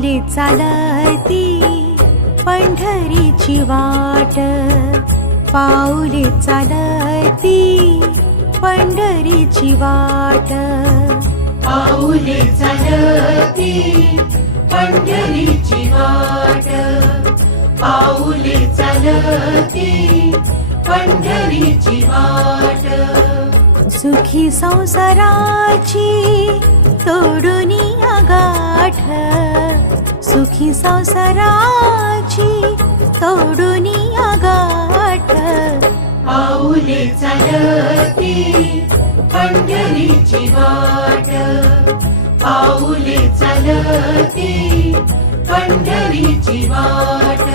पाऊले चालती पंढरीची वाट, पाऊले चालती पंढरीची वाट, पाऊले चालती पंढरीची वाट, पाऊले चालती पंढरीची वाट. सुखी संसाराची तोडून गाठ, सुखी संसाराची तोडून गाठ, पाऊले चालती पंढरीची वाट, पाऊले चालती पंढरीची वाट.